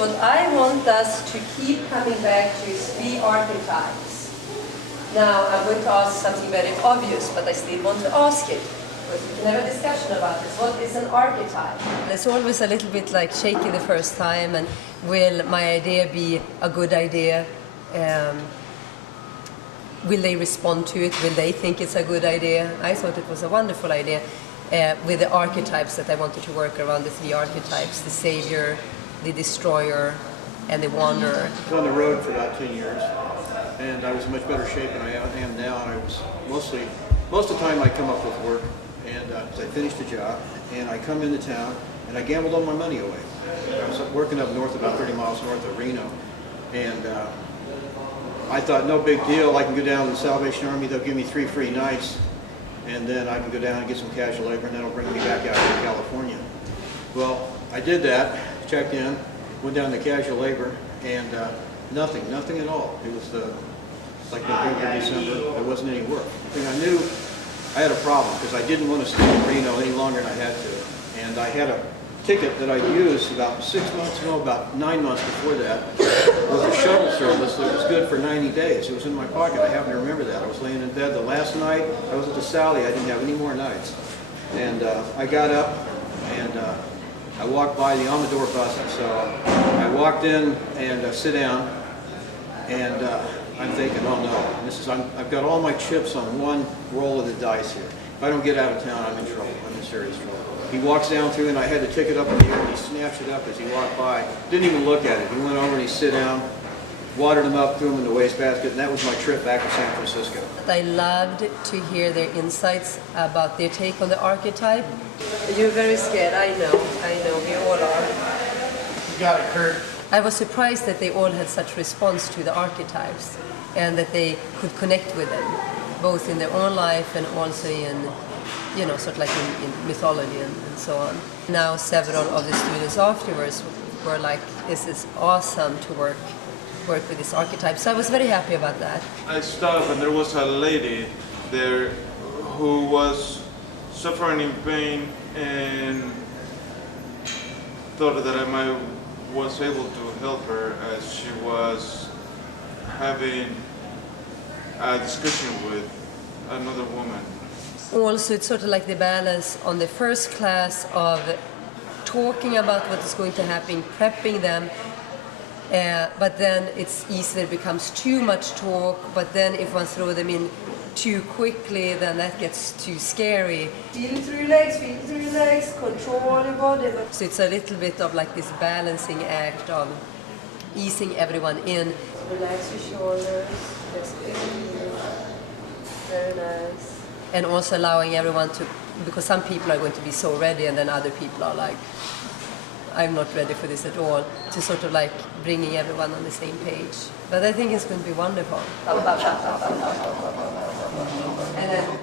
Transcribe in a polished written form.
What I want us to keep coming back to is 3 archetypes. Now, I'm going to ask something very obvious, but I still want to ask it. But we can have a discussion about this. What is an archetype? It's always a little bit like shaky the first time, and will my idea be a good idea? Will they respond to it? Will they think it's a good idea? I thought it was a wonderful idea with the archetypes that I wanted to work around, the 3 archetypes: the savior, the destroyer, and the wanderer. I was on the road for about 10 years, and I was in much better shape than I am now. And I was most of the time I come up with work, and I finished a job, and I come into town, and I gambled all my money away. I was working up north, about 30 miles north of Reno, and I thought, no big deal, I can go down to the Salvation Army, they'll give me 3 free nights, and then I can go down and get some casual labor, and that'll bring me back out to California. Well, I did that, checked in, went down to casual labor, and nothing at all. It was like November, December, there wasn't any work. The thing I knew, I had a problem, because I didn't want to stay in Reno any longer than I had to. And I had a ticket that I used about 6 months, no, about 9 months before that, with a shuttle service that was good for 90 days. It was in my pocket. I happen to remember that. I was laying in bed the last night. I was at the Sally. I didn't have any more nights. And I got up, and I walked by the Amador bus. So I walked in and sit down, and I'm thinking, oh no, I've got all my chips on one roll of the dice here. If I don't get out of town, I'm in trouble. I'm in serious trouble. He walks down through, and I had the ticket up in the air, and he snatched it up as he walked by. Didn't even look at it. He went over and he sat down, watered them up, threw them in the wastebasket, and that was my trip back to San Francisco. I loved to hear their insights about their take on the archetype. You're very scared, I know, we all are. You got it, Kurt. I was surprised that they all had such response to the archetypes, and that they could connect with them, both in their own life and also in, you know, sort of like in mythology and so on. Now several of the students afterwards were like, this is awesome to work with this archetype. So I was very happy about that. I stopped, and there was a lady there who was suffering in pain, and thought that I was able to help her as she was having a discussion with another woman. Also, it's sort of like the balance on the first class of talking about what is going to happen, prepping them, but then it's easy, it becomes too much talk, but then if one throws them in too quickly, then that gets too scary. Feel through your legs, control your body. So it's a little bit of like this balancing act of easing everyone in. Relax your shoulders, just very nice. And also allowing everyone to, because some people are going to be so ready, and then other people are like, I'm not ready for this at all, to sort of like bringing everyone on the same page. But I think it's going to be wonderful. And then